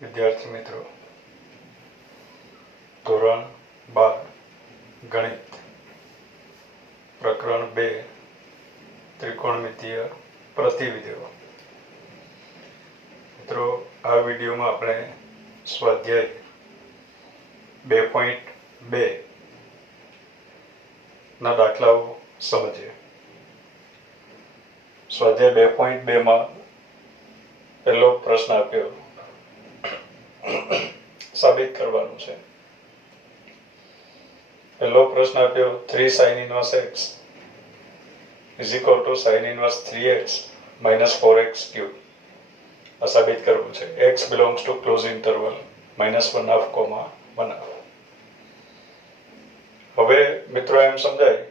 વિદ્યાર્થી મિત્રો, ધોરણ 12 ગણિત પ્રકરણ 2 ત્રિકોણમિતીય પ્રતિવિધિઓ. મિત્રો, આ વિડીયોમાં આપણે સ્વાધ્યાય 2.2 ના દાખલાઓ સમજીએ. સ્વાધ્યાય 2.2 માં પહેલો પ્રશ્ન આપ્યો સાબિત કરવાનું છે. પહેલો પ્રશ્ન આપ્યો 3 sin inverse x is equal to sin inverse 3x minus 4x cube. આ સાબિત કરવું છે. x belongs to close interval -1/2, 1/2. હવે મિત્રો એમ સમજાય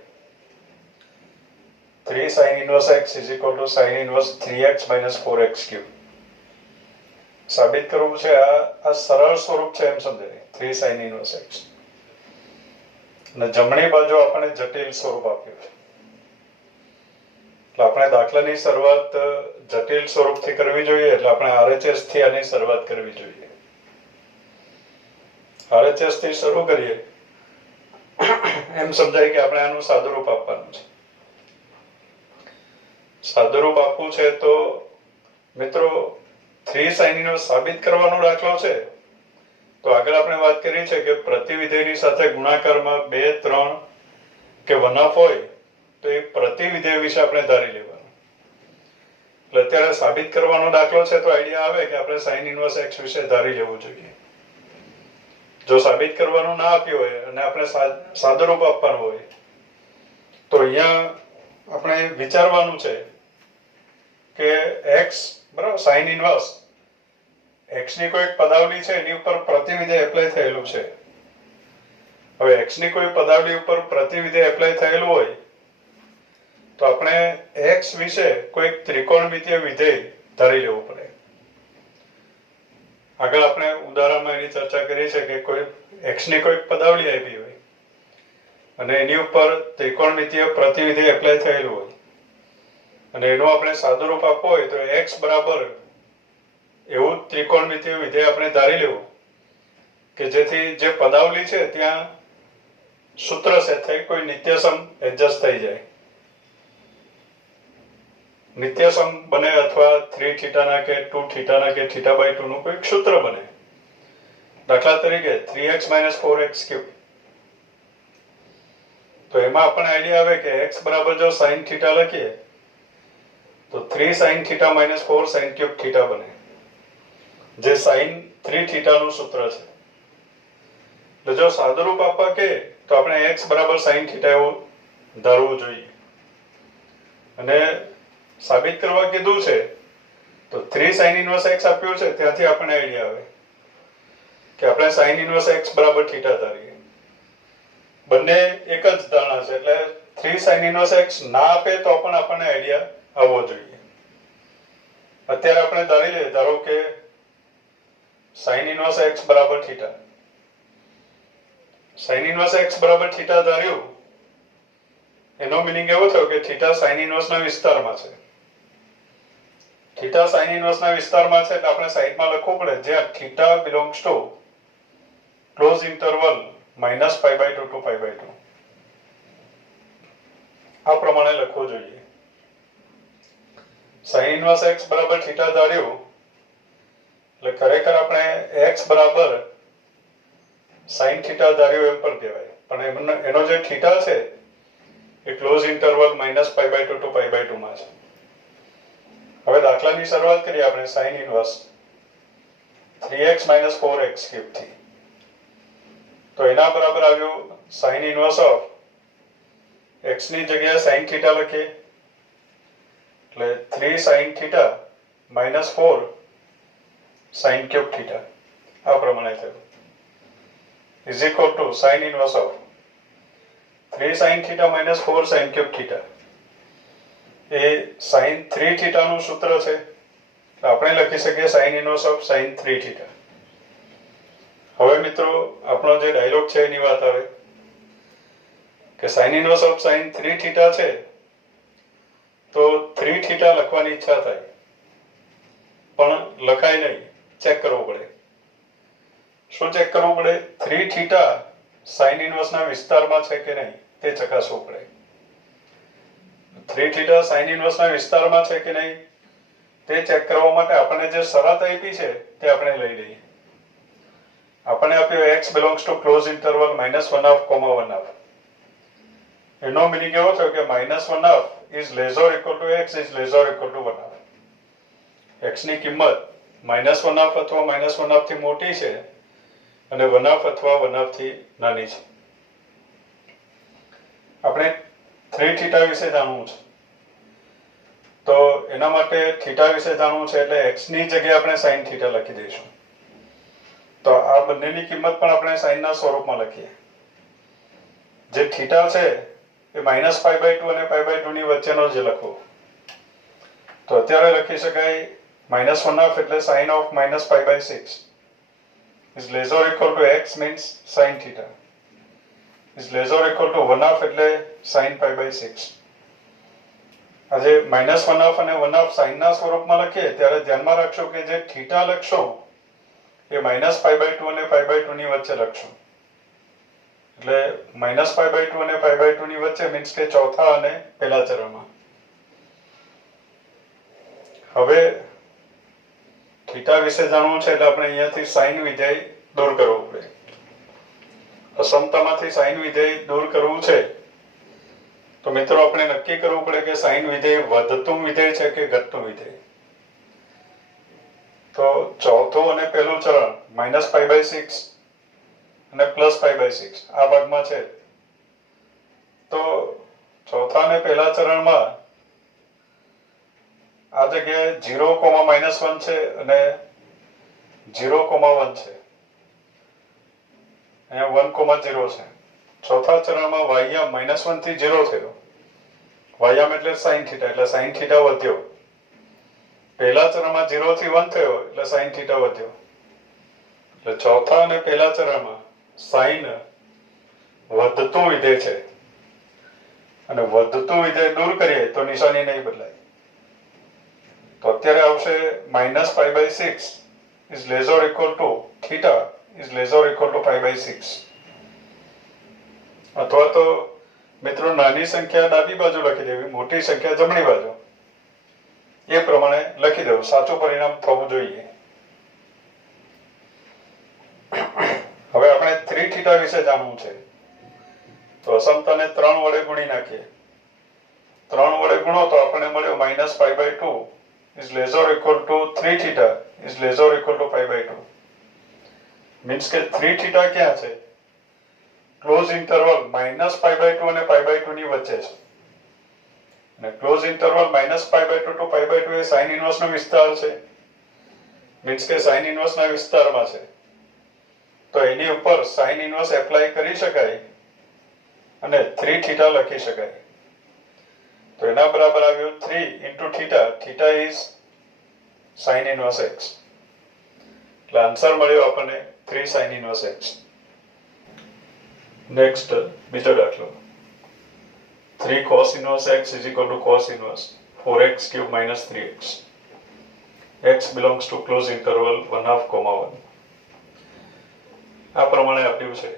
3 sin inverse x is equal to sin inverse 3x minus 4x cube. સાબિત કરવું છે. આ સરળ સ્વરૂપ છે એમ સમજાય 3 sin inverse x. અને જમણી બાજુ આપણે જટિલ સ્વરૂપ આપ્યું છે. એટલે આપણે દાખલાની શરૂઆત જટિલ સ્વરૂપથી કરવી જોઈએ. એટલે આપણે RHS થી આની શરૂઆત કરવી જોઈએ. RHS થી શરૂ કરીએ એમ સમજાય કે આપણે આનું સાદુરૂપ આપવાનું છે. સાદુરૂપ આપવું છે તો મિત્રો 3 sin inverse સાબિત કરવાનો દાખલો છે. તો આગળ આપણે વાત કરી છે કે પ્રતિવિધેયની સાથે ગુણાકારમાં 2, 3 કે 1/2 હોય તો એ પ્રતિવિધેય વિશે આપણે ધારી લેવાનું. એટલે અત્યારે સાબિત કરવાનો દાખલો છે તો આઈડિયા આવે કે આપણે sin inverse x વિશે ધારી લેવું જોઈએ. જો સાબિત કરવાનું ના આપ્યું હોય અને આપણે સાદુરૂપ આપવાનું હોય તો અહીંયા આપણે વિચારવાનું છે કે x બરાબર sin inverse x ની કોઈ પદાવલી છે એની ઉપર પ્રતિવિધેય એપ્લાય થયેલું છે. હવે x ની કોઈ પદાવલી ઉપર પ્રતિવિધેય એપ્લાય થયેલું હોય તો આપણે x વિશે કોઈ ત્રિકોણમિતીય વિધેય ધારી લેવું પડે. આગળ આપણે ઉદાહરણમાં એની ચર્ચા કરી છે કે કોઈ x ની કોઈ પદાવલી આપી હોય અને એની ઉપર ત્રિકોણમિતીય પ્રતિવિધેય એપ્લાય થયેલું હોય અને એનું આપણે સાદુરૂપ આપવું હોય તો x બરાબર એવું ત્રિકોણમિતીય વિધેય આપણે ધારી લેવું કે જેથી જે પદાવલી છે ત્યાં સૂત્ર સેટ થઈ કોઈ નિત્યસમ એડજસ્ટ થઈ જાય. નિત્યસમ બને અથવા 3θ ના કે 2θ ના કે θ/2 નું કોઈ સૂત્ર બને. દાખલા તરીકે 3x - 4x cube. તો એમાં આપણને આઈડિયા આવે કે x બરાબર જો sin θ લખીએ તો 3 sin θ - 4 sin cube θ બને, જે sin 3θ નું સૂત્ર છે. એટલે જો સાદુરૂપ આપવા કે તો આપણે x બરાબર sin θ એવું ધારવું જોઈએ. અને સાબિત કરવા કીધું છે તો 3 sin inverse x આપ્યું છે ત્યાંથી આપણને આઈડિયા આવે કે આપણે sin inverse x બરાબર θ ધારીએ. બંને એક જ ધારણા છે એટલે 3 sin inverse x ના આપે તો પણ આપણને આઈડિયા આવવો જોઈએ. અત્યારે આપણે ધારી લઈએ, ધારો કે sin inverse x બરાબર θ. sin inverse x બરાબર θ ધાર્યું એનો મીનિંગ એવો થયો કે θ sin inverse ના વિસ્તારમાં છે. θ sin inverse ના વિસ્તારમાં છે એટલે આપણે સાઈડમાં લખવું પડે જ્યાં θ belongs to close interval -π/2 to π/2. આ પ્રમાણે લખવું જોઈએ. sin inverse x બરાબર θ ધાર્યું એટલે ખરેખર આપણે x બરાબર sin θ ધાર્યું એમ પણ કહેવાય, પણ એનો જે θ છે એ ક્લોઝ ઇન્ટરવલ -π/2 to π/2 માં છે. હવે દાખલાની શરૂઆત કરીએ આપણે sin inverse 3x - 4x cube થી. તો એના બરાબર આવ્યું sin inverse of x ની જગ્યાએ sin θ લખીએ એટલે 3 sin θ - 4 sin cube θ. આ પ્રમાણે થયું is equal to sin inverse of 3 sin θ - 4 sin cube θ. A sin 3θ નું સૂત્ર છે. આપણે લખી શકીએ sin inverse of sin 3θ. હવે મિત્રો આપણો જે ડાયલોગ છે એની વાત આવે કે sin inverse of sin 3θ છે તો 3θ લખવાની ઈચ્છા થાય પણ લખાય નહીં, ચેક કરવું પડે. શું ચેક કરવું પડે? 3 થીટા સાઇન ઇન્વર્સના વિસ્તારમાં છે કે નહીં તે ચકાસવું પડે. 3 થીટા સાઇન ઇન્વર્સના વિસ્તારમાં છે કે નહીં તે ચેક કરવા માટે આપણે જે શરત આપી છે તે આપણે લઈ લઈએ. આપણે આપ્યો x belongs to close interval -1/2, 1/2. એનો મીનિંગ એવો થયો કે -1/2 is less or equal to x is less or equal to 1/2. x ની કિંમત -1/2 અથવા -1/2 થી મોટી છે અને 1/2 અથવા 1/2 થી નાની છે. આપણે 3 થીટા વિશે જાણવું છે, તો એના માટે થીટા વિશે જાણવું છે એટલે x ની જગ્યાએ આપણે sin થીટા લખી દઈશું. તો આ બંનેની કિંમત પણ આપણે sin ના સ્વરૂપમાં લખીએ. જે થીટા છે એ -π/2 અને π/2 ની વચ્ચેનો જ લખો. તો અત્યારે લખી શકાય -1/2 એટલે sin of -π/6 is less or equal to x means sin theta is less or equal to 1/2 એટલે sin π/6. આજે -1/2 અને 1/2 sin ના સ્વરૂપમાં લખીએ ત્યારે ધ્યાનમાં રાખશો કે જે થીટા લખશો એ -π/2 અને π/2 ની વચ્ચે લખશો. એટલે -π/2 અને π/2 ની વચ્ચે મીન્સ કે ચોથા અને પહેલા ચરણમાં. હવે થીટા વિશે જાણવું છે એટલે આપણે અહીંયાથી સાઇન વિધેય દૂર કરવું પડે. અસમતામાંથી સાઇન વિધેય દૂર કરવું છે તો મિત્રો આપણે નક્કી કરવું પડે કે સાઇન વિધેય વધતું વિધેય છે કે ઘટતું વિધેય. તો ચોથું અને પહેલું ચરણ -π/6 અને +π/6 આ ભાગમાં છે. તો ચોથા અને પહેલા ચરણમાં આ જગ્યાએ 0,-1 છે અને 0,1 છે. અહીંયા 1,0 છે. ચોથા ચરણમાં વાયામ -1 થી 0 થયો. વાયામ એટલે sin થીટા એટલે sin થીટા વધ્યો. પહેલા ચરણમાં 0 થી 1 થયો એટલે sin થીટા વધ્યો. એટલે ચોથા અને પહેલા ચરણમાં sin વધતું વિધેય છે અને વધતું વિધેય દૂર કરીએ તો નિશાની નહીં બદલાય. તો અત્યારે આવશે -π/6 is less or equal to theta is less or equal to π/6. અથવા તો મિત્રો નાની સંખ્યા ડાબી બાજુ લખી દેવી, મોટી સંખ્યા જમણી બાજુ, એ પ્રમાણે લખી દેવું. સાચું પરિણામ થવું જોઈએ. હવે આપણે 3 થીટા વિશે જાણવું છે. તો અસમતાને 3 વડે ગુણી નાખીએ. 3 વડે ગુણો તો આપણને મળ્યો -π/2 is less or equal to 3 theta is less or equal to π/2. Means કે 3 થીટા ક્યાં છે? ક્લોઝ ઇન્ટરવલ -π/2 અને π/2 ની વચ્ચે છે. અને ક્લોઝ ઇન્ટરવલ -π/2 to π/2 એ sin ઇન્વર્સ નો વિસ્તાર છે. મીન્સ કે sin ઇન્વર્સ ના વિસ્તારમાં છે. તો એની ઉપર sin ઇન્વર્સ એપ્લાય કરી શકાય અને 3 થીટા લખી શકાય. તો એના બરાબર આવ્યું 3 into theta. Theta is sin inverse x. એટલે આન્સર મળ્યો આપણને 3 sin inverse x. નેક્સ્ટ બીજો દાખલો. 3 cos inverse x is equal to cos inverse 4x cube minus 3x. x belongs to close interval 1/2, 1. આ પ્રમાણે આપ્યું છે.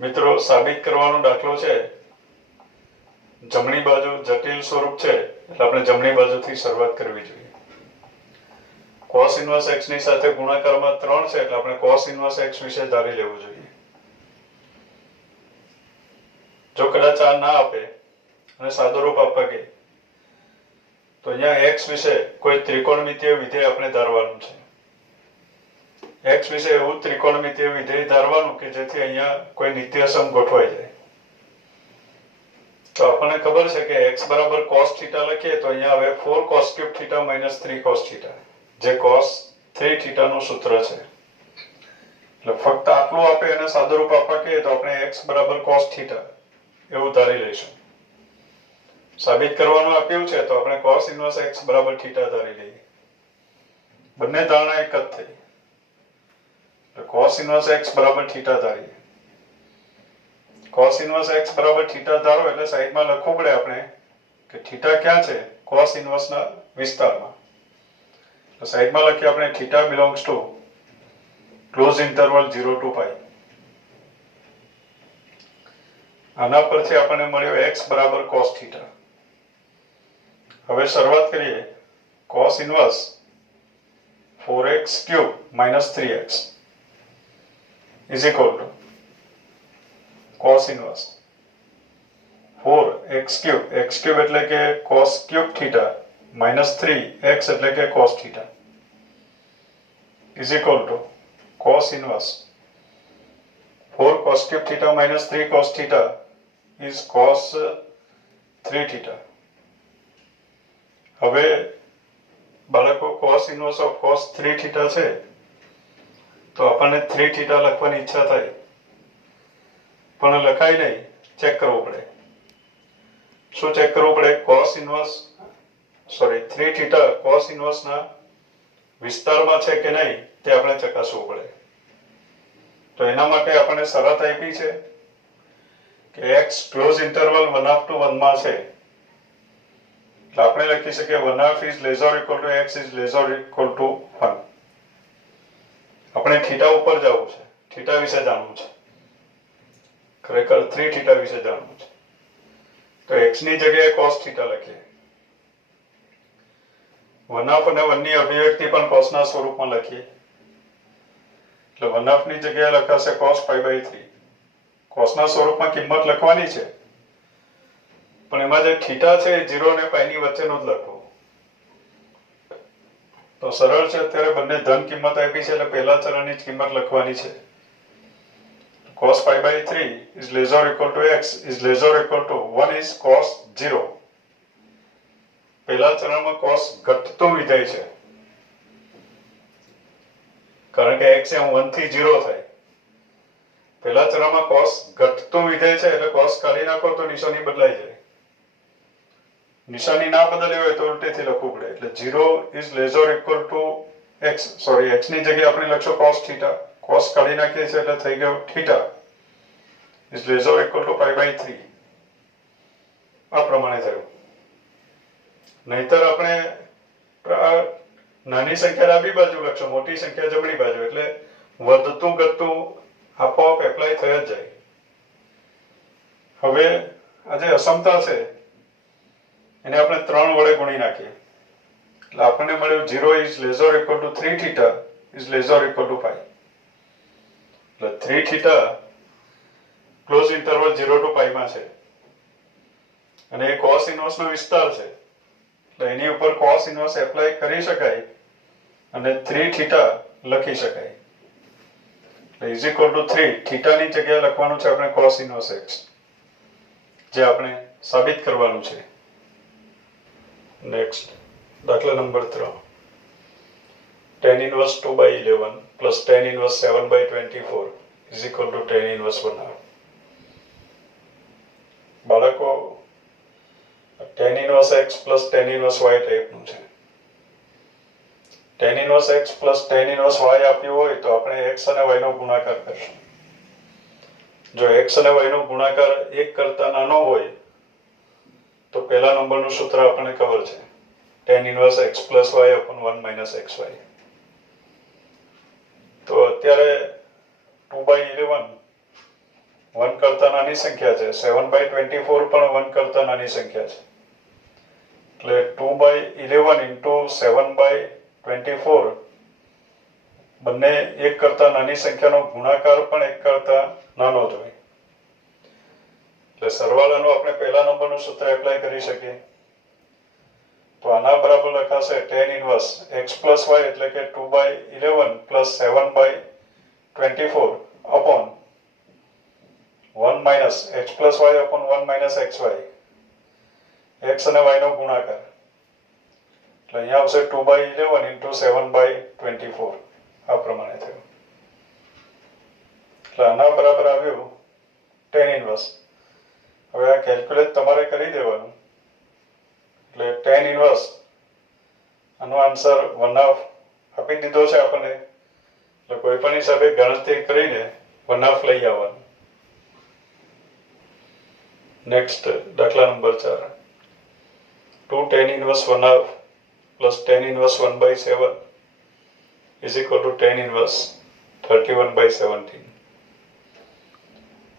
મિત્રો સાબિત કરવાનો દાખલો છે. જમણી બાજુ જટિલ સ્વરૂપ છે એટલે આપણે જમણી બાજુથી શરૂઆત કરવી જોઈએ. cos inverse x ની સાથે ગુણાકારમાં 3 છે એટલે આપણે cos inverse x વિશે ધારી લેવું જોઈએ. જો કદાચ આ ના આપે અને સાદુરૂપ આપવા કે તો અહીંયા x વિશે કોઈ ત્રિકોણમિતીય વિધેય આપણે ધારવાનું છે. x વિશે એવું ત્રિકોણમિતીય વિધેય ધારવાનું કે જેથી અહીંયા કોઈ નિત્યસમ ગોઠવાઈ જાય. તો આપણને ખબર છે કે x બરાબર cos થીટા લખીએ તો અહીંયા હવે 4 cos cube theta minus 3 cos theta, જે cos 3 થીટા નું સૂત્ર છે. એટલે ફક્ત આટલું આપે અને સાદુરૂપ આપવા કહીએ તો આપણે x બરાબર cos થીટા એવું ધારી લઈશું. સાબિત કરવાનું આપ્યું છે તો આપણે cos inverse x બરાબર થીટા ધારી લઈએ. બંને ધારણા એક જ થઈ. cos inverse x બરાબર થીટા ધારીએ. cos inverse x બરાબર થીટા ધારો એટલે સાઈડમાં લખવું પડે આપણે કે થીટા ક્યાં છે? cos inverse ના વિસ્તારમાં. તો સાઈડમાં લખીએ આપણે theta belongs to close interval 0 to pi. આના પરથી આપણને મળ્યો x બરાબર cos θ. હવે શરૂઆત કરીએ. cos inverse 4x cube minus 3x is equal to cos inverse 4x cube એટલે કે cos ક્યુબ θ minus 3x એટલે કે cos θ is equal to cos inverse 4 cos cube theta minus 3 cos theta is cos 3 theta. હવે બાળકો cos inverse of cos 3 theta છે તો આપણને 3 theta લખવાની ઈચ્છા થાય પણ લખાય નહીં, ચેક કરવું પડે. શું ચેક કરવું પડે? cos inverse 3 theta cos inverse ના વિસ્તારમાં છે કે નહીં તે આપણે ચકાસવું પડે. તો એના માટે આપણને શરત આપી છે કે x ક્લોઝ ઇન્ટરવલ 1/2 to 1 માં છે. એટલે આપણે લખી શકીએ 1/2 is less or equal to x is less or equal to 1. આપણે થીટા ઉપર જવું છે, થીટા વિશે જાણવું છે, ખરેખર 3 થીટા વિશે જાણવું છે. તો x ની જગ્યાએ cos થીટા લખીએ. 1/2 અને 1 ની અભિવ્યક્તિ પણ cos ના સ્વરૂપમાં લખીએ. એટલે 1/2 ની જગ્યાએ લખાશે cos π/3. cos ના સ્વરૂપમાં કિંમત લખવાની છે પણ એમાં જે થીટા છે એ 0 અને π ની વચ્ચેનો જ લખવો. તો સરળ છે. અત્યારે બંને ધન કિંમત આપી છે એટલે પહેલા ચરણની જ કિંમત લખવાની છે. cos π/3 is less or equal to x is less or equal to 1 is cos 0. પહેલા ચરણમાં cos ઘટતો વિધેય છે કારણ કે x એ 1 થી 0 થાય. પહેલા ચરણમાં cos ઘટતો વિધેય છે એટલે cos કાઢી નાખો તો નિશાની બદલાઈ જાય. નિશાની ના બદલી હોય તો ઉલટેથી લખવું પડે. એટલે 0 is less or equal to x ની જગ્યાએ આપણે લખશો cos θ. cos કાઢી નાખીએ છીએ એટલે થઈ ગયો θ is less or equal to π/3. આ પ્રમાણે થયું. નહીતર આપણે નાની સંખ્યા ડાબી બાજુ લખશો, મોટી સંખ્યા જમણી બાજુ, એટલે વધતું ઘટતું આપોઆપ એપ્લાય થઈ જ જાય. હવે આ જે અસમતા છે એને આપણે 3 વડે ગુણી નાખીએ એટલે આપણને મળ્યું 0 is less or equal to 3 θ is less or equal to π. એટલે 3 θ ક્લોઝ ઇન્ટરવલ 0 to π માં છે અને એ cos ઇન્વર્સ નો વિસ્તાર છે એટલે એની ઉપર cos ઇન્વર્સ એપ્લાય કરી શકાય અને 3 θ લખી શકાય. એટલે is equal to 3 θ ની જગ્યાએ લખવાનું છે આપણે cos ઇન્વર્સ x, જે આપણે સાબિત કરવાનું છે. નેક્સ્ટ દાખલા number 3. tan inverse 2/11 plus tan inverse 7/24 is equal to tan inverse 1/2. બાળકો tan inverse x plus tan inverse y ટાઈપનું છે. tan inverse x plus tan inverse y આપ્યું હોય તો આપણે x અને y નો ગુણાકાર કરશું. જો x અને y નો ગુણાકાર 1 કરતા નાનો હોય તો પહેલા નંબરનું સૂત્ર આપણને ખબર છે, tan inverse x plus y upon 1 minus xy. તો અત્યારે 2/11 1 કરતા નાની સંખ્યા છે, 7/24 પણ 1 કરતા નાની સંખ્યા છે. એટલે 2/11 into 7/24 બંને 1 કરતા નાની સંખ્યાનો ગુણાકાર પણ 1 કરતા નાનો જ હોય. એટલે સરવાળાનો આપણે પહેલા નંબરનું સૂત્ર એપ્લાય કરી શકીએ. તો આના બરાબર લખાશે tan inverse x plus y એટલે કે 2/11 plus 7/24 upon 1 minus x plus y upon 1 minus xy. x અને y નો ગુણાકાર એટલે અહીંયા આવશે 2/11 into 7/24. આ પ્રમાણે થયું. એટલે આના બરાબર આવ્યું tan inverse. હવે આ કેલ્ક્યુલેટ તમારે કરી દેવાનું. એટલે tan inverse આનો આન્સર 1/2 આપી દીધો છે આપણને. એટલે કોઈ પણ હિસાબે ગણતરી કરીને 1/2 લઈ આવવાનું. નેક્સ્ટ દાખલા number 4. 2 tan inverse 1/2 plus tan inverse 1/7 is equal to tan inverse 31/17.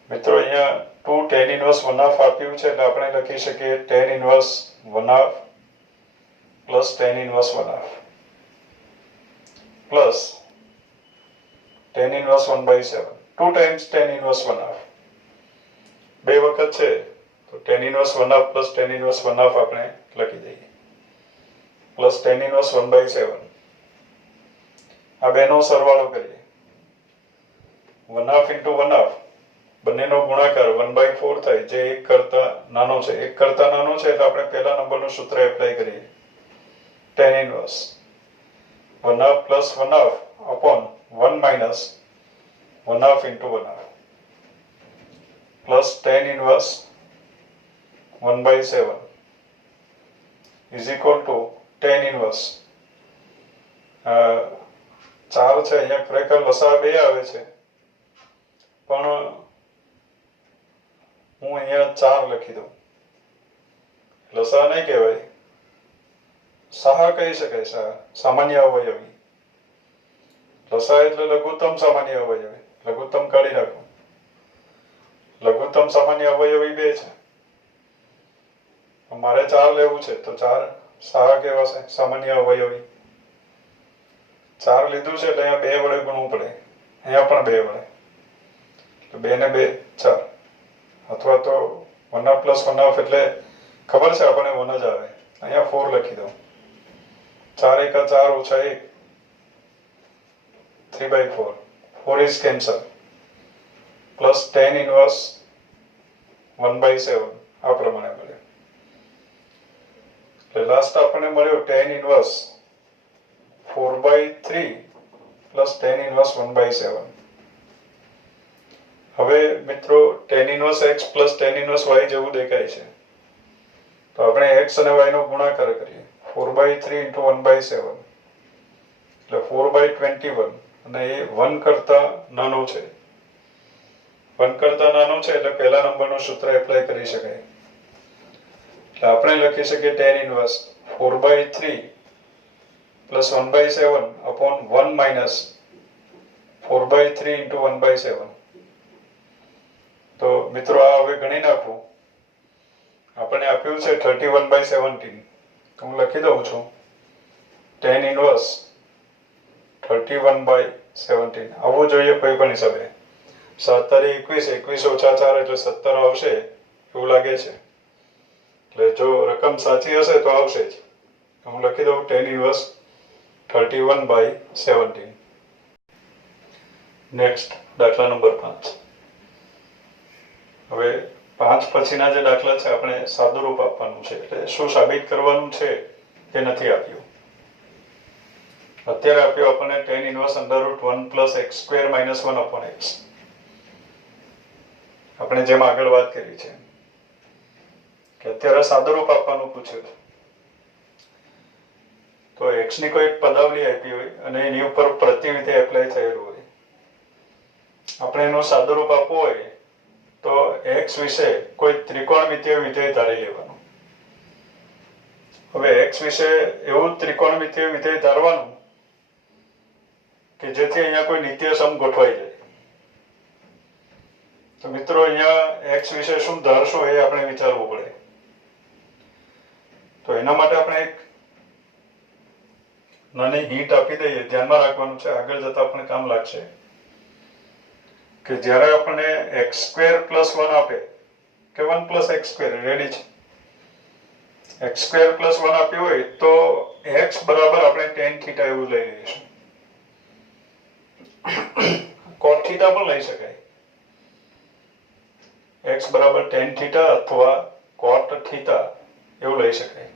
મિત્રો અહીંયા 2 tan inverse 1/2 આપ્યું છે એટલે આપણે લખી શકીએ tan inverse 1/2 plus tan inverse 1/2 plus tan inverse 1/7. 2 times tan inverse 1/2. બે વખત છે તો tan inverse 1/2 plus tan inverse 1/2 આપણે લખી દઈએ plus tan inverse 1/7. આ બેનો સરવાળો કરીએ 1/2 into 1/2 બંનેનો ગુણાકાર 1/4 થાય જે 1 કરતા નાનો છે 1 કરતા નાનો છે એટલે આપણે પહેલા નંબરનું સૂત્ર એપ્લાય કરીએ tan inverse 1/2 plus 1/2 upon 1 minus 1/2 into 1/2 plus tan inverse 1/7 is equal to tan inverse 4 છે અહીંયા ખરેખર લસા 2 આવે છે પણ હું અહીંયા 4 લખી દઉં લસા નહીં કહેવાય સહા કહી શકાય સહા સામાન્ય અવયવી લસા એટલે લઘુત્તમ સામાન્ય અવયવી લઘુત્તમ કાઢી નાખો લઘુત્તમ સામાન્ય અવયવી 2 છે મારે 4 લેવું છે તો 4 સહા કહેવાશે સામાન્ય અવયવી 4 લીધું છે એટલે અહીંયા 2 વડે ગુણવું પડે અહીંયા પણ 2 વડે તો 2 ને 2 4 અથવા તો 1/2 plus 1/2 એટલે ખબર છે આપણને 1 જ આવે અહીંયા 4 લખી દઉં 4 × 4 - 1 3/4 4 is cancel plus tan inverse 1/7 આ પ્રમાણે મળ્યું એટલે લાસ્ટ આપણને મળ્યો tan inverse 4/3 plus tan inverse 1/7. હવે મિત્રો tan inverse x plus tan inverse y જેવું દેખાય છે તો આપણે x અને y નો ગુણાકાર કરીએ 4/3 into 1/7 એટલે 4/21 અને એ 1 કરતા નાનો છે 1 કરતા નાનો છે એટલે પહેલા નંબરનું સૂત્ર એપ્લાય કરી શકાય એટલે આપણે લખી શકીએ tan inverse 4/3 plus 1/7 upon 1 minus 4/3 into 1/7. તો મિત્રો આ હવે ગણી નાખું આપણે આપ્યું છે 31/17 હું લખી દઉં છું tan inverse 31/17 આવવું જોઈએ કોઈ પણ હિસાબે 7 × 21 21 - 4 એટલે 17 આવશે એવું લાગે છે એટલે જો રકમ સાચી હશે તો આવશે જ હું લખી દઉં tan inverse 31/17. નેક્સ્ટ દાખલા નંબર 5. હવે 5 પછીના જે દાખલા છે આપણે સાદુરૂપ આપવાનું છે એટલે શું સાબિત કરવાનું છે તે નથી આપ્યું અત્યારે આપ્યું આપણને tan inverse √1 plus x² - 1 upon x આપણે જેમ આગળ વાત કરી છે કે અત્યારે સાદુરૂપ આપવાનું પૂછ્યું તો x ની કોઈ પદાવલી આપી હોય અને એની ઉપર પ્રતિવિધિ એપ્લાય થયેલું હોય આપણે એનું સાદુરૂપ આપવું હોય તો x વિશે કોઈ ત્રિકોણમિતીય વિધેય ધારી લેવાનું હવે x વિશે એવું ત્રિકોણમિતીય વિધેય ધારવાનું કે જેથી અહીંયા કોઈ નિત્યસમ ગોઠવાઈ જાય તો મિત્રો અહીંયા x વિશે શું ધારશો એ આપણે વિચારવું પડે તો એના માટે આપણે એક નાની હિન્ટ આપી દઈએ ધ્યાનમાં રાખવાનું છે આગળ જતા આપણને કામ લાગશે કે જ્યારે આપણને x² + 1 આપે કે 1 + x² રેડી છે x² + 1 આપ્યું હોય તો x બરાબર આપણે tan θ એવું લઈ લઈશું cot θ પણ લઈ શકાય x બરાબર tan θ અથવા cot θ એવું લઈ શકાય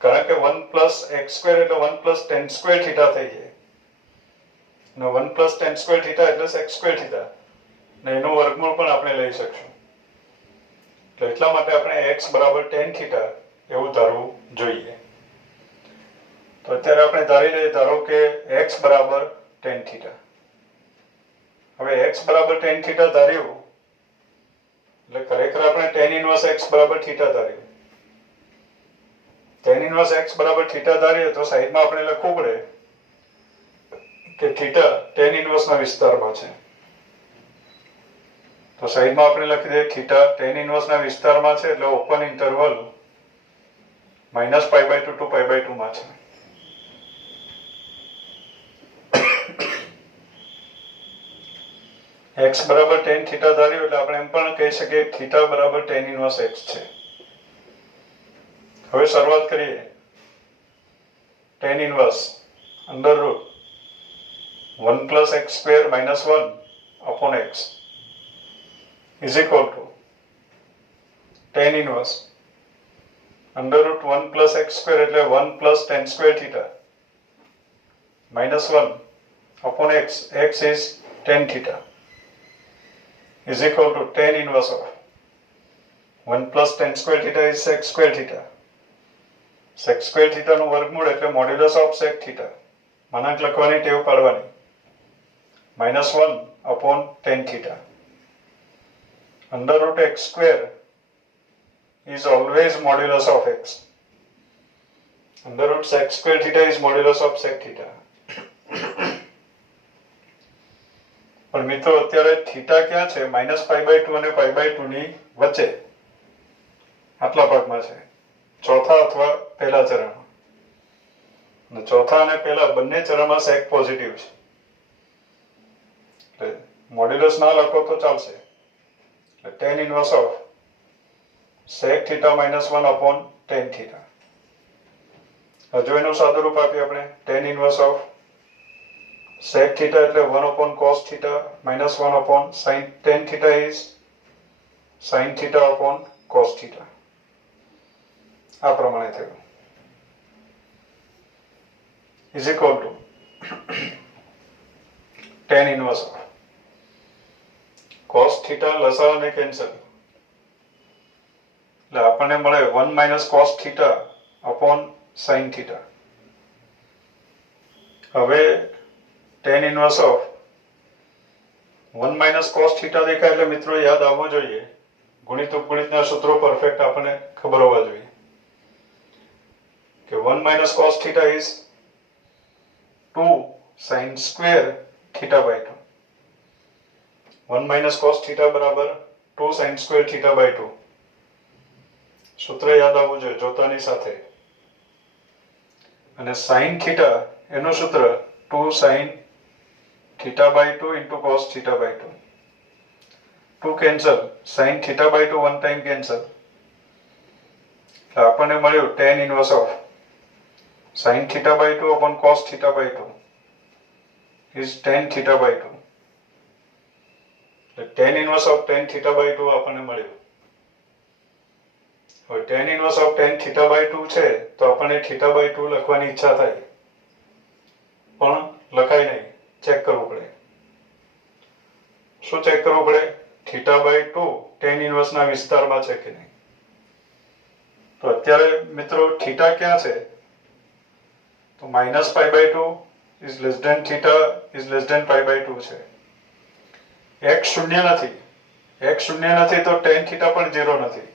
કારણ કે 1 + x² એટલે 1 + tan² θ થઈ જાય અને 1 + tan² θ એટલે sec² θ ને એનું વર્ગમૂળ પણ આપણે લઈ શકશું એટલે એટલા માટે આપણે x બરાબર tan θ એવું ધારવું જોઈએ તો અત્યારે આપણે ધારી લઈએ ધારો કે x બરાબર tan θ હવે x બરાબર tan θ ધાર્યું એટલે ખરેખર આપણે tan inverse x બરાબર θ ધાર્યું tan inverse x બરાબર θ ધારીએ તો સાઈડમાં આપણે લખવું પડે કે થીટા tan ઇન્વર્સના વિસ્તારમાં છે, તો સાઈડમાં આપણે લખી દઈએ થીટા tan ઇન્વર્સના વિસ્તારમાં છે એટલે ઓપન ઇન્ટરવલ -π/2 to π/2 માં છે. x બરાબર tan થીટા ધાર્યું એટલે આપણે એમ પણ કહી શકીએ થીટા બરાબર tan ઇન્વર્સ x છે. હવે શરૂઆત કરીએ. tan inverse under route 1 + x² - 1 upon x is equal to tan inverse under route 1 + x² એટલે 1 + tan² theta -1 upon x, x is tan theta, is equal to tan inverse of 1 + tan² theta is sec² theta. sec² theta નું વર્ગમૂળ એટલે modulus of sec theta. માનાંક લખવાની ટેવ પાડવાની. -1 upon tan theta. Under root x² is always modulus of x. Under root sec² theta is modulus of sec theta. પણ મિત્રો અત્યારે theta ક્યાં છે? -π/2 અને π/2 ની વચ્ચે આટલા ભાગમાં છે, ચોથા અથવા પહેલા ચરણમાં. અને ચોથા અને પહેલા બંને ચરણમાં સેક પોઝિટિવ છે, એટલે મોડ્યુલસ ના લખો તો ચાલશે. એટલે tan inverse of sec theta -1 upon tan theta. હજુ એનું સાદું રૂપ આપીએ આપણે. tan inverse of sec theta એટલે 1 upon cos theta -1 upon sin tan theta is sin theta upon cos theta. આ પ્રમાણે થયું. is equal to tan inverse of cos theta લસા અને કેન્સલ એટલે આપણને મળે 1 - cos theta upon sin theta. હવે tan inverse of 1 - cos theta દેખાય એટલે મિત્રો યાદ આવવું જોઈએ, ગુણિત ઉપગુણિતના સૂત્રો પરફેક્ટ આપણને ખબર હોવા જોઈએ કે 1 - cos theta is 2 sin² theta/2. 1 - cos theta બરાબર 2 sin² theta/2. સૂત્ર યાદ આવવું જોઈએ જોતાની સાથે. અને sin theta એનું સૂત્ર 2 sin theta/2 into cos theta/2. 2 cancel, sin theta/2 one time cancel. એટલે આપણને મળ્યું tan inverse of sin theta/2 upon cos theta/2 is tan theta/2. એટલે tan inverse of tan theta/2 આપણને મળ્યું. હવે tan inverse of tan theta/2 છે તો આપણને theta/2 લખવાની ઈચ્છા થાય, પણ લખાય નહીં, ચેક કરવું પડે. શું ચેક કરવું પડે? θ/2 tan ઇન્વર્સ ના વિસ્તારમાં છે કે નહીં. તો અત્યારે મિત્રો થીટા ક્યાં છે? તો -π/2 is less than theta is less than π/2 છે. x શૂન્ય નથી, x શૂન્ય નથી તો tan theta પણ 0 નથી.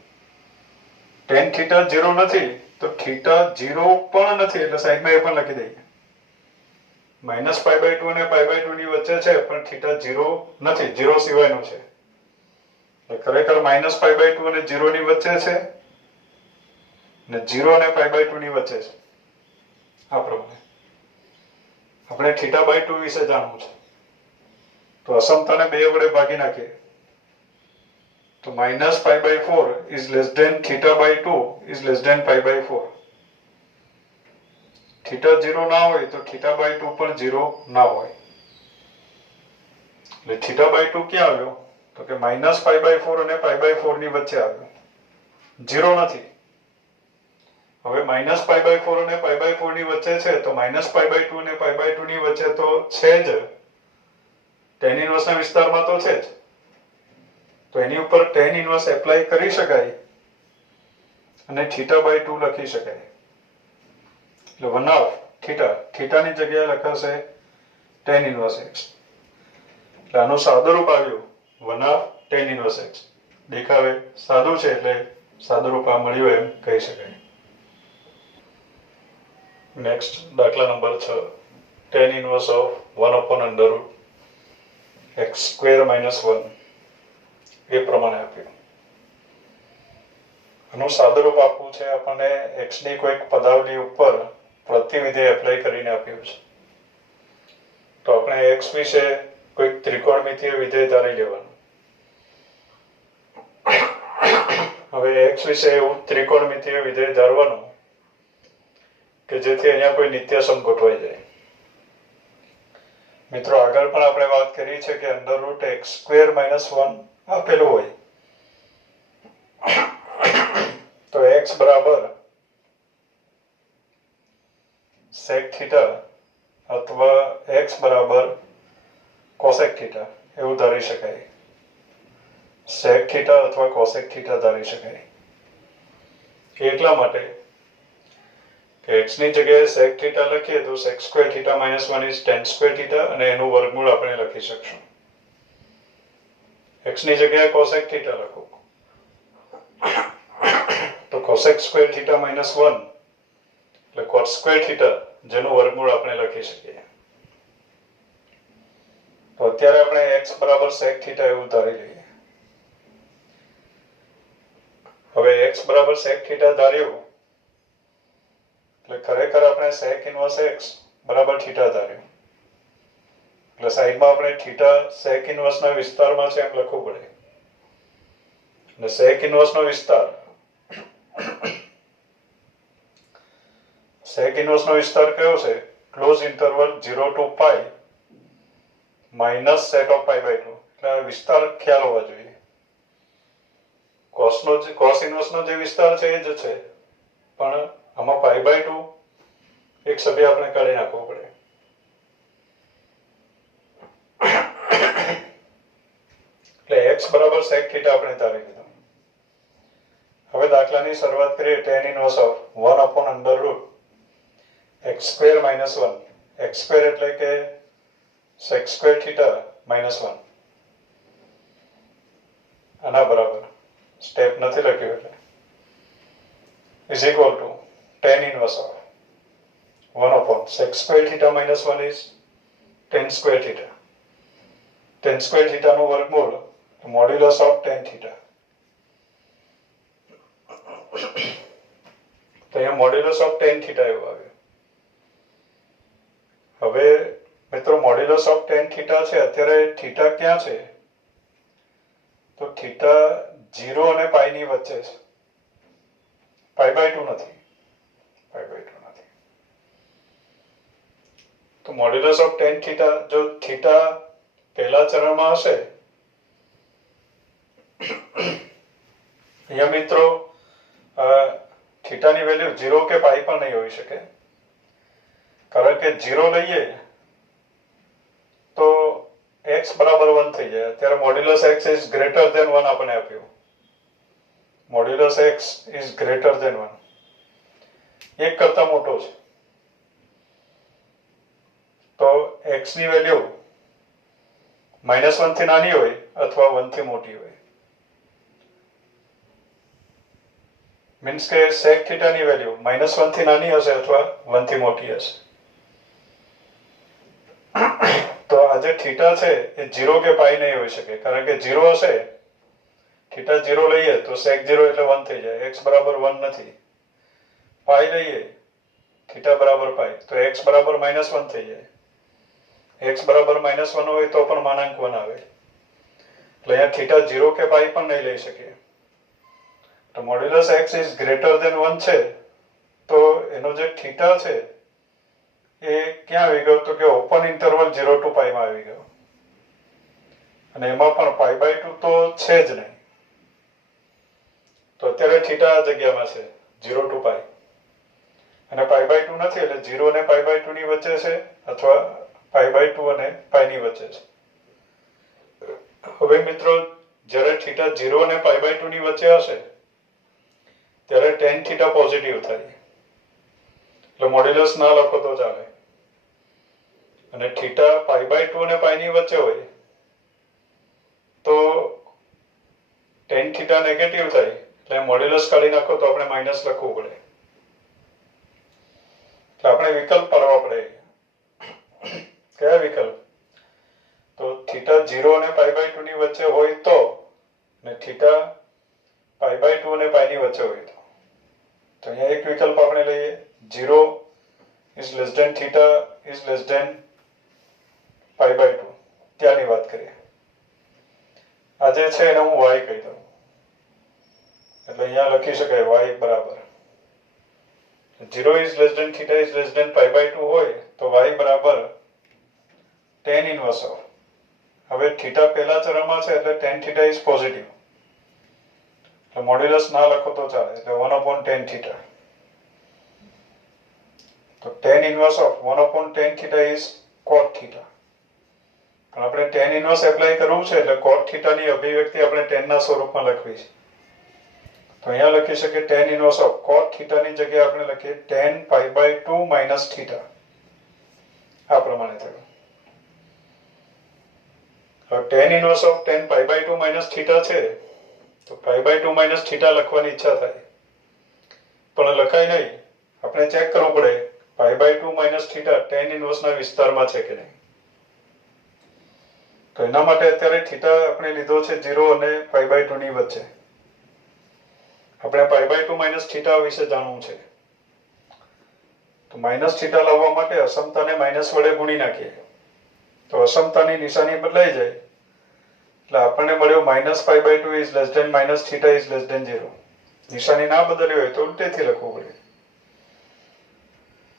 tan theta 0 નથી તો theta 0 પણ નથી, એટલે સાઈડમાં એ પણ લખી દઈએ. -π/2 અને π/2 ની વચ્ચે છે પણ થીટા 0 નથી, 0 સિવાયનું છે. એટલે ખરેખર -π/2 અને 0 ની વચ્ચે છે ને 0 અને π/2 ની વચ્ચે છે. આ પ્રમાણે આપણે θ/2 વિશે જાણવું છે. તો અસમતાને 2 વડે ભાગી નાખીએ તો -π/4 is less than θ/2 is less than π/4. Theta 0 ના હોય તો θ/2 પણ 0 ના હોય. એટલે θ/2 ક્યાં આવ્યો? તો કે -π/4 અને π/4 ની વચ્ચે આવ્યો, 0 નથી. હવે -π/4 અને π/4 ની વચ્ચે છે તો -π/2 અને π/2 ની વચ્ચે તો છે જ, tan ઇન્વર્સ ના વિસ્તારમાં તો છે જ. તો એની ઉપર tan ઇન્વર્સ એપ્લાય કરી શકાય અને θ/2 લખી શકાય. એટલે 1/2 થીટા, થીટાની જગ્યાએ લખાશે tan inverse x. એટલે આનું સાદું રૂપ આવ્યું 1/2 tan inverse x. દેખાવે સાદું છે એટલે સાદું રૂપ આ મળ્યું એમ કહી શકાય. નેક્સ્ટ દાખલા number 6. tan inverse of 1 upon under root x square minus 1 એ પ્રમાણે આપ્યું. આનું સાદુરૂપ આપવું છે આપણને x ની કોઈક પદાવલી ઉપર પ્રતિવિધેય એપ્લાય કરીને આપ્યું છે. તો આપણે x વિશે કોઈક ત્રિકોણમિતીય વિધેય ધારી લેવાનું. હવે x વિશે એવું ત્રિકોણમિતીય વિધેય ધારવાનું કે જેથી અહીંયા કોઈ નિત્યસમ ગોઠવાઈ જાય. મિત્રો આગળ પણ આપણે વાત કરી છે કે under route x square minus 1 આપેલું હોય તો x બરાબર sec થીટા અથવા x બરાબર cosec થીટા એવું ધારી શકાય. sec થીટા અથવા cosec થીટા ધારી શકાય. એટલા માટે કે x ની જગ્યાએ sec થીટા લખીએ તો sec square theta minus 1 is tan square theta અને એનું વર્ગમૂળ આપણે લખી શકશું. x ની જગ્યાએ cosec થીટા લખો તો cosec સ્ક્વેર થીટા માઇનસ 1 એટલે cot સ્ક્વેર થીટા જેનું વર્ગમૂળ આપણે લખી શકીએ. તો અત્યારે આપણે x બરાબર sec થીટા એવું ધારી લઈએ. હવે x બરાબર sec થીટા ધાર્યું એટલે ખરેખર આપણે sec ઇન્વર્સ x બરાબર થીટા ધાર્યું. એટલે સાઈડમાં આપણે થીટા sec ઇન્વર્સના વિસ્તારમાં છે એમ લખવું પડે. અને sec ઇન્વર્સનો વિસ્તાર sec ઇન્વર્સનો વિસ્તાર કયો છે? Close interval 0 to pi minus set of pi by 2. એટલે આ વિસ્તાર ખ્યાલ હોવા જોઈએ. cos ઇન્વર્સનો જે વિસ્તાર છે એ જ છે, પણ આમાં પાઈ બાય 2 એક સભ્ય આપણે કાઢી નાખવો પડે. એટલે x બરાબર sec થીટા આપણે ધારી લીધો. હવે દાખલાની શરૂઆત કરીએ. tan inverse of 1 upon under root x square minus 1. x square એટલે કે sec square theta minus 1 આના બરાબર સ્ટેપ નથી લખ્યું એટલે is equal to tan inverse of 1 upon sec square theta minus 1 is tan square theta. tan square theta નું વર્ગમૂળ modulus of tan theta. તો અહીંયા modulus of tan theta એવું આવ્યું. હવે મિત્રો modulus of tan theta છે. અત્યારે થીટા ક્યાં છે? તો થીટા 0 અને પાઈ ની વચ્ચે છે. પાઈ બાય 2 નથી. પાઈ બાય 2 નથી. તો modulus of tan theta જો થીટા પહેલા ચરણમાં હશે, અહીંયા મિત્રો થીટાની વેલ્યુ 0 કે પાઈ પણ નહીં હોઈ શકે. કારણ કે 0 લઈએ તો x બરાબર 1 થઈ જાય. અત્યારે modulus x is greater than 1 આપણે આપ્યું. Modulus x is greater than 1 એક કરતા મોટો છે. તો x ની વેલ્યુ -1 થી નાની હોય અથવા 1 થી મોટી હોય. મીન્સ કે sec થીટા ની વેલ્યુ -1 થી નાની હશે અથવા 1 થી મોટી હશે. તો આ જે થીટા છે એ 0 કે પાઈ નહીં હોઈ શકે. કારણ કે 0 હશે, થીટા 0 લઈએ તો sec 0 એટલે 1 થઈ જાય. x બરાબર 1 નથી. પાઈ લઈએ થીટા બરાબર પાઈ તો x બરાબર -1 થઈ જાય. x બરાબર -1 હોય તો પણ માનાંક 1 આવે. એટલે અહીંયા થીટા 0 કે પાઈ પણ નહીં લઈ શકીએ. તો modulus x is greater than 1 છે તો એનો જે થીટા છે એ ક્યાં આવી ગયો? તો કે ઓપન ઇન્ટરવલ 0 to પાઈ માં આવી ગયો. અને એમાં પણ પાઈ બાય 2 તો છે જ નહીં. તો અત્યારે થીટા આ જગ્યામાં છે 0 to પાઈ, અને પાઈ બાય 2 નથી એટલે 0 અને પાઈ બાય 2 ની વચ્ચે છે અથવા પાઈ બાય 2 અને પાઈ ની વચ્ચે છે. હવે મિત્રો જ્યારે થીટા 0 અને પાઈ બાય 2 ની વચ્ચે હશે ત્યારે tan થીટા પોઝિટિવ થાય. એટલે મોડ્યુલસ ના લખો તો ચાલે. અને થીટા પાઈ બાય 2 અને પાઈ ની વચ્ચે હોય તો tan થીટા નેગેટિવ થાય. એટલે મોડ્યુલસ કાઢી નાખો તો આપણે માઇનસ લખવું પડે. એટલે આપણે વિકલ્પ પાડવા પડે. કયા વિકલ્પ? તો થીટા 0 અને π/2 ની વચ્ચે હોય તો, ને થીટા π/2 અને π ની વચ્ચે હોય તો. તો અહીંયા એક વિકલ્પ આપણે લઈએ, 0 is less than theta is less than π/2, ત્યાંની વાત કરીએ. આ જે છે એને હું y કહી દઉં, એટલે અહીંયા લખી શકાય y બરાબર 0 is less than theta is less than π/2 હોય તો y બરાબર tan inverse of, હવે થીટા પહેલા ચરણમાં છે એટલે tan theta is પોઝિટિવ, એટલે મોડ્યુલસ ના લખો તો ચાલે, એટલે 1/tan theta. તો tan inverse of 1/tan theta is cot theta. પણ આપણે tan inverse એપ્લાય કરવું છે એટલે cot theta ની અભિવ્યક્તિ આપણે tan ના સ્વરૂપમાં લખવી છે. તો અહીંયા લખી શકીએ tan inverse of cot theta ની જગ્યાએ આપણે લખીએ tan π/2 minus theta. આ પ્રમાણે થયું. હવે tan inverse of tan π/2 minus theta છે તો π/2 minus theta લખવાની ઈચ્છા થાય, પણ લખાય નહીં. આપણે ચેક કરવું પડે π/2 minus theta tan inverse ના વિસ્તારમાં છે કે નહીં. તો એના માટે અત્યારે થીટા આપણે લીધો છે 0 અને π/2 ની વચ્ચે. આપણે π/2 minus theta વિશે જાણવું છે. તો માઇનસ થીટા લાવવા માટે અસમતાને માઇનસ વડે ગુણી નાખીએ તો અસમતાની નિશાની બદલાઈ જાય, એટલે આપણને મળ્યો -π/2 is less than minus theta is less than 0. નિશાની ના બદલી હોય તો ઉલટેથી લખવું પડે.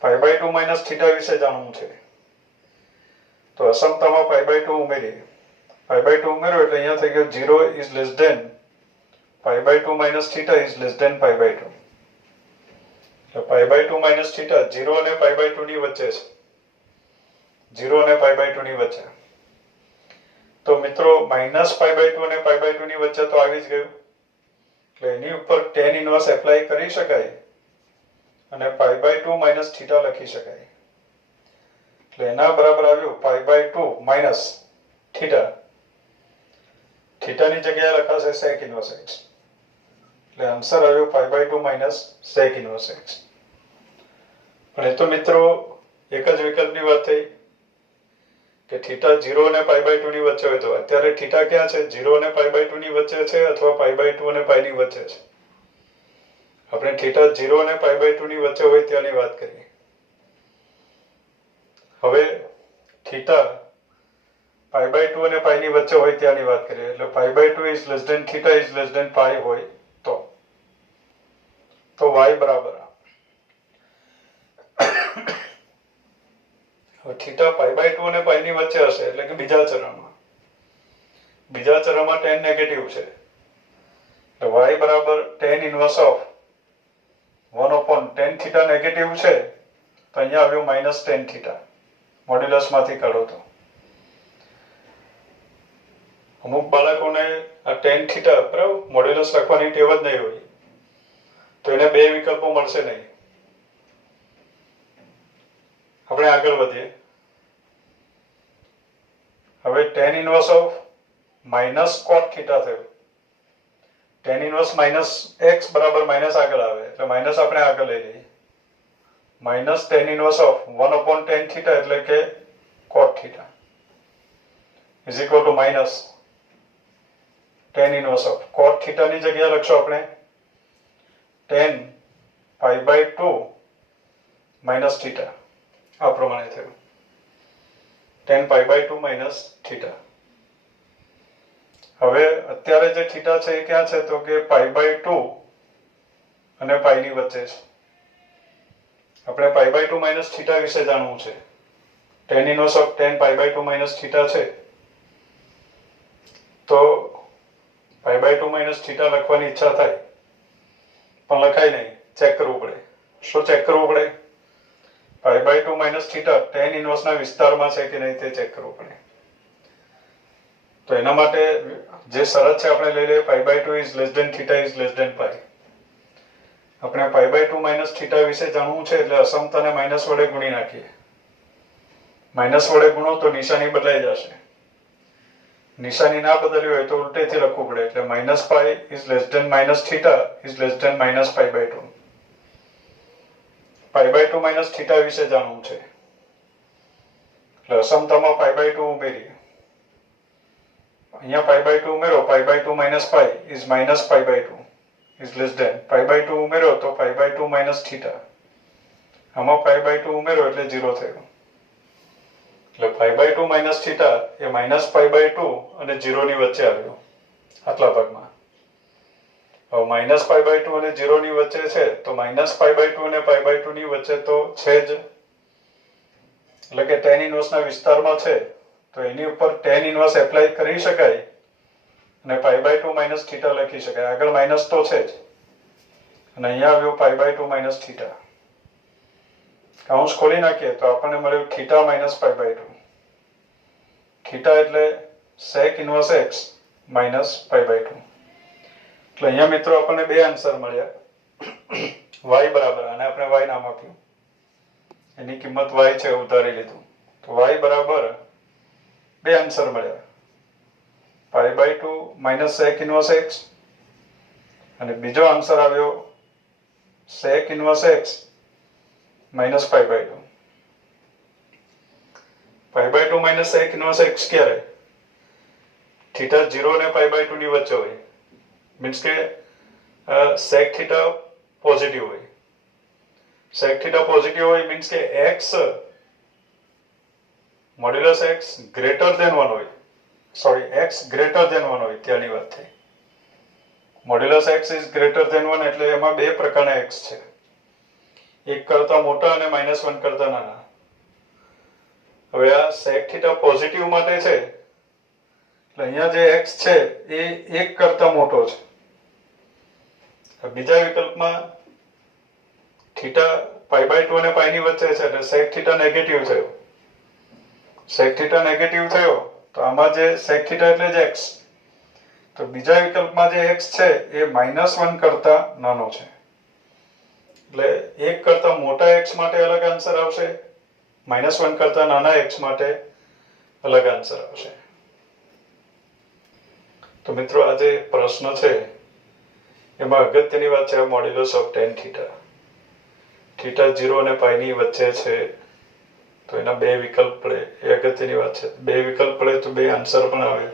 π/2 minus theta વિશે જાણવું છે તો અસમતામાં π/2 ઉમેરીએ. π/2 ઉમેરો એટલે અહીંયા થઈ ગયો 0 is less than π/2 minus theta is less than π/2. એટલે π/2 minus theta 0 અને π/2 ની વચ્ચે છે. 0 અને π/2 ની વચ્ચે. તો મિત્રો -π/2 અને π/2 ની વચ્ચે તો આવી જ ગયું, એટલે એની ઉપર tan inverse એપ્લાય કરી શકાય અને π/2 minus theta લખી શકાય. એટલે એના બરાબર આવ્યું π/2 minus theta. થીટા ની જગ્યાએ લખાશે sec inverse x. એટલે આન્સર આવ્યો π/2 minus sec inverse x. પણ એ તો મિત્રો એક જ વિકલ્પની વાત થઈ કે થીટા 0 અને π/2 ની વચ્ચે હોય તો. અત્યારે થીટા ક્યાં છે? 0 અને π/2 ની વચ્ચે છે અથવા π/2 અને π ની વચ્ચે છે. આપણે થીટા 0 અને π/2 ની વચ્ચે હોય ત્યાંની વાત કરીએ. હવે થીટા π/2 અને π ની વચ્ચે હોય ત્યાંની વાત કરીએ. એટલે π/2 is less than theta is less than π હોય તો y બરાબર હવે થીટા π/2 અને π ની વચ્ચે હશે એટલે કે બીજા ચરણમાં tan નેગેટિવ છે, એટલે y બરાબર tan inverse of 1/tan theta negative છે તો અહીંયા આવ્યો -tan theta. મોડ્યુલસ માંથી કાઢો તો અમુક બાળકોને આ tan theta બરાબર મોડ્યુલસ લખવાની ટેવ જ નહીં હોય તો એને બે વિકલ્પો મળશે નહીં. આપણે આગળ વધીએ. હવે tan inverse of minus cot theta થયું. tan inverse minus x બરાબર માઇનસ આગળ આવે એટલે માઇનસ આપણે આગળ લઈ લઈએ. minus tan inverse of 1/tan theta એટલે કે cot theta is equal to minus tan inverse of cot theta ની જગ્યાએ લખશો આપણે tan π/2 minus theta. આ પ્રમાણે થયું tan π/2 minus theta. હવે અત્યારે જે થીટા છે એ ક્યાં છે તો કે π/2 અને π ની વચ્ચે છે. આપણે π/2 minus theta વિશે જાણવું છે. tan inverse of tan π/2 minus theta છે તો π/2 minus theta લખવાની ઈચ્છા થાય પણ લખાય નહીં. ચેક કરવું પડે. શું ચેક કરવું પડે? π/2 minus theta tan inverse ના વિસ્તારમાં છે કે નહીં તે ચેક કરવું પડે. તો એના માટે જે શરત છે આપણે લઈ લઈએ π/2 is less than theta is less than π. આપણે π/2 minus theta વિશે જાણવું છે એટલે અસમતાને માઇનસ વડે ગુણી નાખીએ. માઇનસ વડે ગુણો તો નિશાની બદલાઈ જશે. નિશાની ના બદલી હોય તો ઉલટેથી લખવું પડે એટલે -π is less than minus theta is less than minus π/2. π/2 minus theta વિશે જાણવું છે એટલે અસમતામાં π/2 ઉમેરીએ. અહીંયા π/2 ઉમેરો, π/2 minus π is minus π/2 is less than π/2 ઉમેરો તો π/2 minus θ. આમાં π/2 ઉમેરો એટલે 0 થયો. એટલે π/2 minus θ એ minus π/2 અને 0 ની વચ્ચે આવ્યો આટલા ભાગમાં. હવે minus π/2 અને 0 ની વચ્ચે છે તો minus π/2 અને π/2 ની વચ્ચે તો છે જ, એટલે કે tan ઇન્વર્સ ના વિસ્તારમાં છે તો એની ઉપર tan ઇન્વર્સ એપ્લાય કરી શકાય અને π/2 minus θ લખી શકાય. આગળ માઇનસ તો છે જ અને અહીંયા આવ્યો π/2 minus θ. કૌંસ ખોલી નાખીએ તો આપણને મળ્યું θ minus π/2. θ એટલે sec inverse x minus π/2. એટલે અહીંયા મિત્રો આપણને બે આન્સર મળ્યા. y બરાબર, આને આપણે y નામ આપ્યું, એની કિંમત y છે ઉધારી લીધું, તો y બરાબર બે આન્સર મળ્યા. π/2 minus sec inverse x અને બીજો આન્સર આવ્યો sec inverse x minus π/2. π/2 minus sec inverse x ક્યારે? θ 0 અને π/2 ની વચ્ચે હોય, મીન્સ કે sec θ પોઝિટિવ હોય. sec θ પોઝિટિવ હોય મીન્સ કે x modulus x greater than 1 હોય, સોરી x ગ્રેટર ધેન 1 હોય, ત્યાંની વાત થઈ. Modulus x is greater than 1 એટલે એમાં બે પ્રકારના x છે, એક કરતા મોટા અને -1 કરતા નાના. હવે આ sec θ પોઝિટિવ માટે છે એટલે અહીંયા જે x છે એ 1 કરતા મોટો છે. બીજા વિકલ્પમાં θ π/2 અને π ની વચ્ચે છે એટલે sec θ નેગેટિવ થયો. sec θ નેગેટિવ થયો તો આમાં જે sec θ એટલે જ x, તો બીજા વિકલ્પમાં જે x છે એ -1 કરતા નાનો છે એટલે 1 કરતા મોટા x માટે અલગ આન્સર આવશે, -1 કરતા નાના x માટે અલગ આન્સર આવશે. તો મિત્રો આ જે પ્રશ્ન છે એમાં અગત્યની વાત છે મોડ્યુલસ ઓફ tan θ. θ 0 અને π ની વચ્ચે છે તો એના બે વિકલ્પ પડે, એ અગત્યની વાત છે. બે વિકલ્પ પડે તો બે આન્સર પણ આવે,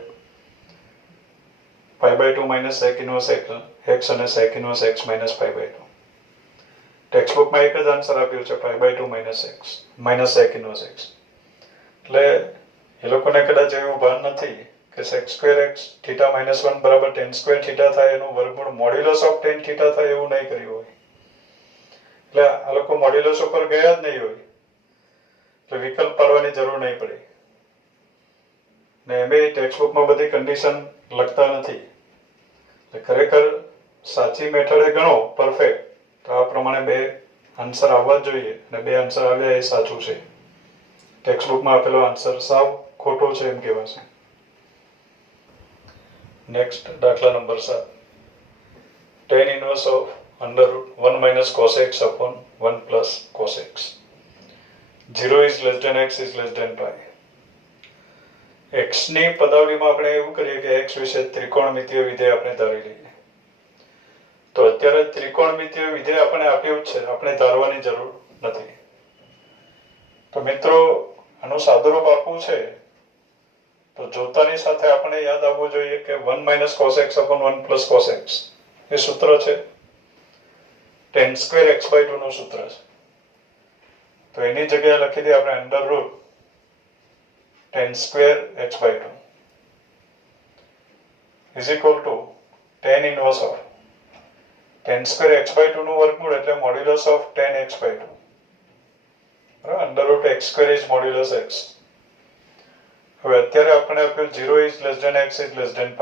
π/2 minus sec inverse x અને sec inverse x minus π/2. ટેક્સ્ટબુકમાં એક જ આન્સર આપ્યું છે π/2 minus sec inverse x. એટલે એ લોકોને કદાચ એવું ભાન નથી કે sec square x θ -1 બરાબર tan square θ થાય એનું વર્ગમૂળ મોડ્યુલસ ઓફ tan θ થાય એવું નહીં કર્યું હોય. એટલે આ લોકો મોડ્યુલસ ઉપર ગયા જ નહીં હોય એટલે વિકલ્પ પાડવાની જરૂર નહીં પડે. ને એમ ટેક્સ્ટબુકમાં બધી કન્ડિશન લખતા નથી. એટલે ખરેખર સાચી મેથડે ગણો પરફેક્ટ તો આ પ્રમાણે બે આન્સર આવવા જ જોઈએ અને બે આન્સર આવ્યા એ સાચું છે. ટેક્સ્ટબુકમાં આપેલો આન્સર સાવ ખોટો છે એમ કહેવાશે. નેક્સ્ટ દાખલા number 7. tan inverse of √1 minus cos x upon 1 plus cos x. 0 is less than x is less than π. x ની પદાવલીમાં આપણે એવું કરીએ કે x વિશે ત્રિકોણમિતિય વિધેય આપણે ધારી લઈએ. તો અત્યારે ત્રિકોણમિતિય વિધેય આપણે આપ્યું જ છે, આપણે ધારવાની જરૂર નથી. તો મિત્રો આનું સાદુરૂપ આપવું છે તો જોતાની સાથે આપણે યાદ આવવું જોઈએ કે 1 minus cos x upon 1 plus cos x એ સૂત્ર છે tan square x/2 નું સૂત્ર છે. તો એની જગ્યાએ લખી દઈએ આપણે tan square x/2 is equal to tan inverse of tan square x/2 નું વર્ગમૂળ એટલે મોડ્યુલસ ઓફ tan x/2. બરાબર, √x² is modulus x. હવે અત્યારે આપણે આપ્યું 0 is less than x is less than π.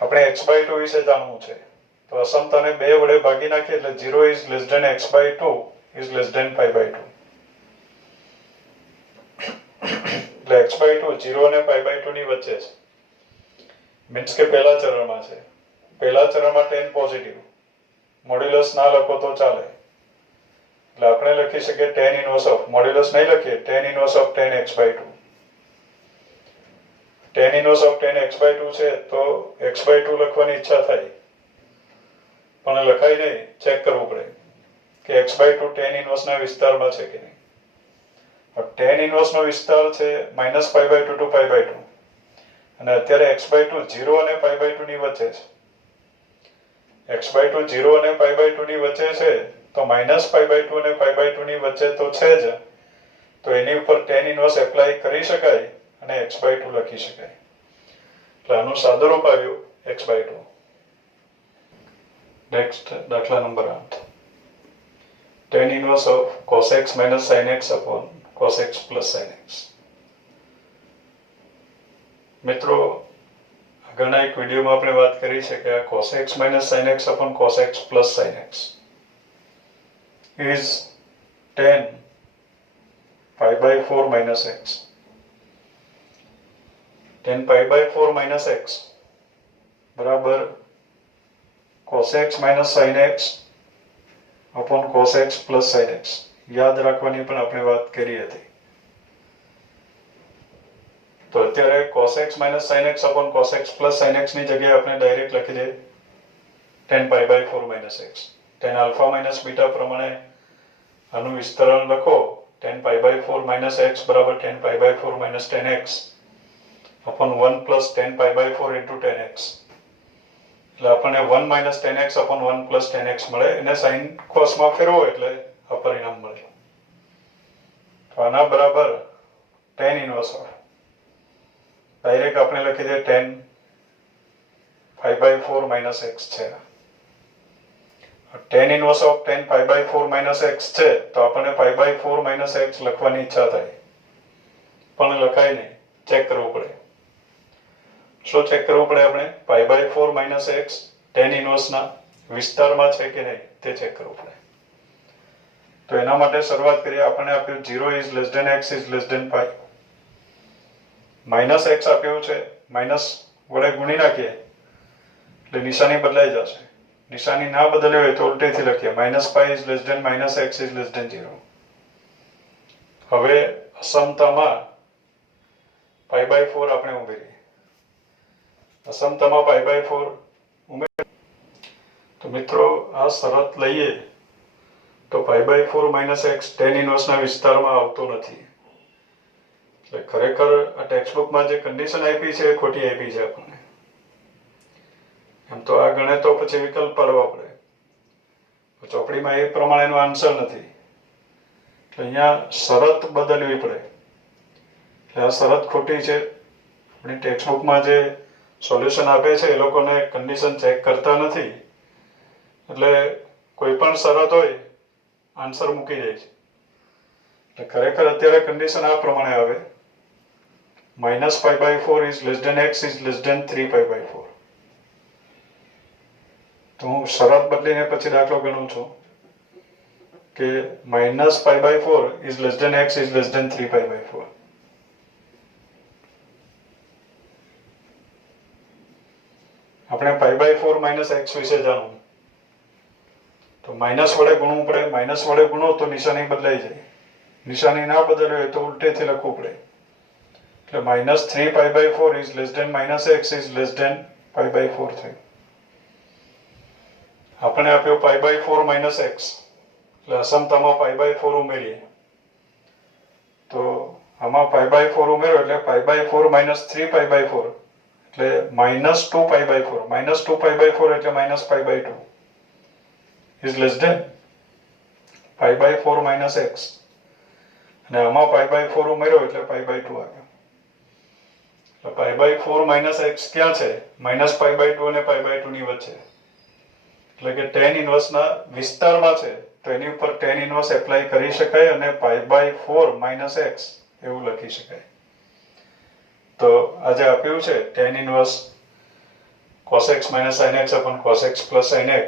આપણે x/2 વિશે જાણવું છે તો અસમતાને 2 વડે ભાગી નાખીએ એટલે 0 is less than x/2 is less than π/2. એટલે x/2 0 અને π/2 ની વચ્ચે છે, મીન્સ કે પહેલા ચરણમાં છે. પહેલા ચરણમાં tan પોઝિટિવ, મોડ્યુલસ ના લખો તો ચાલે એટલે આપણે લખી શકીએ tan inverse of, મોડ્યુલસ નહીં લખીએ, tan inverse of tan x/2. tan inverse of tan x/2 છે તો x/2 લખવાની ઈચ્છા થાય પણ લખાય નહીં, ચેક કરવું પડે કે x/2 tan inverse ના વિસ્તારમાં છે કે નહીં. tan ઇન્વર્સ નો વિસ્તાર છે -π/2 to π/2 અને અત્યારે x/2 0 અને π/2 ની વચ્ચે છે. x/2 0 અને π/2 ની વચ્ચે છે તો -π/2 અને π/2 ની વચ્ચે તો છે જ, તો એની ઉપર tan ઇન્વર્સ એપ્લાય કરી શકાય અને x/2 લખી શકાય. એટલે આનું સાદુરૂપ આવ્યું x/2. નેક્સ્ટ દાખલા number 8. tan inverse of cos x minus sin x upon cos x plus sin x. મિત્રો, આગળના એક વિડીયોમાં આપણે વાત કરી છે કે આ cos x minus sin x upon cos x plus sin x is tan π/4 minus x. tan π/4 minus x બરાબર cos x minus sin x upon cos x plus sin x. યાદ રાખવાની પણ આપણે વાત કરી હતી. તો અત્યારે cos x minus sin x upon cos x plus sin x ની જગ્યાએ આપણે ડાયરેક્ટ લખી દઈએ tan π/4 minus x. tan alpha minus beta પ્રમાણે આનું વિસ્તરણ લખો. tan π/4 minus x બરાબર tan π/4 minus tan x upon 1 plus tan π/4 into tan x. એટલે આપણને 1 minus tan x upon 1 plus tan x મળે. એને sin cos માં ફેરવો એટલે આ પરિણામ મળે. તો આના બરાબર tan inverse of ડાયરેક્ટ આપણે લખી દઈએ tan π/4 minus x છે. tan inverse of tan π/4 minus x છે તો આપણને π/4 minus x લખવાની ઈચ્છા થાય, પણ લખાય નહીં, ચેક કરવું પડે. શું ચેક કરવું પડે? આપણે π/4 minus x tan inverse ના વિસ્તારમાં છે કે નહીં તે ચેક કરવું પડે. તો એના માટે શરૂઆત કરીએ. આપણને આપ્યું 0 is less than x is less than π. Minus x આપ્યું છે, માઇનસ વડે ગુણી નાખીએ એટલે નિશાની બદલાઈ જશે. નિશાની ના બદલે હોય તો ઉલટેથી લખીએ -π is less than -x is less than 0. હવે અસમતામાં π/4 આપણે ઉમેરીએ. અસમતામાં π/4 ઉમેરીએ તો મિત્રો આ શરત લઈએ તો π/4 minus x tan inverse ના વિસ્તારમાં આવતો નથી. એટલે ખરેખર આ ટેક્સ્ટબુકમાં જે કન્ડિશન આપી છે એ ખોટી આપી છે આપણને. એમ તો આ ગણે તો પછી વિકલ્પ પાડવા પડે. ચોપડીમાં એ પ્રમાણેનો આન્સર નથી, એટલે અહીંયા શરત બદલવી પડે. એટલે આ શરત ખોટી છે. આપણી ટેક્સ્ટબુકમાં જે સોલ્યુશન આપે છે એ લોકોને કન્ડિશન ચેક કરતા નથી, એટલે કોઈ પણ શરત હોય આન્સર મૂકી દે છે. એટલે ખરેખર અત્યારે કન્ડિશન આ પ્રમાણે આવે -π/4 is less than x is less than 3π/4. તો હું શરત બદલીને પછી દાખલો ગણું છું કે -π/4 is less than x is less than 3π/4. આપણે π/4 minus x વિશે જાણવું તો માઇનસ વડે ગુણવું પડે. માઇનસ વડે ગુણો તો નિશાની બદલાઈ જાય. નિશાની ના બદલે હોય તો ઉલટેથી લખવું પડે. એટલે -3π/4 is less than -x is less than π/4 થયું. આપણે આપ્યો π/4 minus x, એટલે અસમતામાં π/4 ઉમેરીએ તો આમાં π/4 ઉમેરો એટલે π/4 minus 3π/4 એટલે -2π/4. -2π/4 એટલે -π/2 is less than π/4 minus x. અને આમાં π/4 ઉમેરો એટલે π/2 આવ્યો. એટલે π/4 minus x ક્યાં છે? -π/2 અને π/2 ની વચ્ચે. એટલે કે tan inverse ના વિસ્તારમાં છે તો એની ઉપર tan inverse એપ્લાય કરી શકાય અને π/4 minus x એવું લખી શકાય. તો આજે આપ્યું છે tan inverse cos x minus sin x upon cos x plus sin x.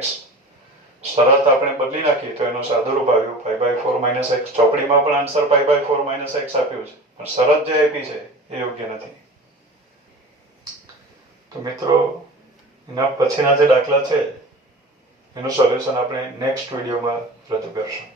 શરત આપણે બદલી નાખી તો એનું સાદુરૂપ આવ્યું π/4 minus x. ચોપડીમાં પણ આન્સર π/4 minus x આપ્યું છે, પણ શરત જે આપી છે એ યોગ્ય નથી. તો મિત્રો એના પછીના જે દાખલા છે એનું સોલ્યુશન આપણે નેક્સ્ટ વિડીયોમાં રજૂ કરશું.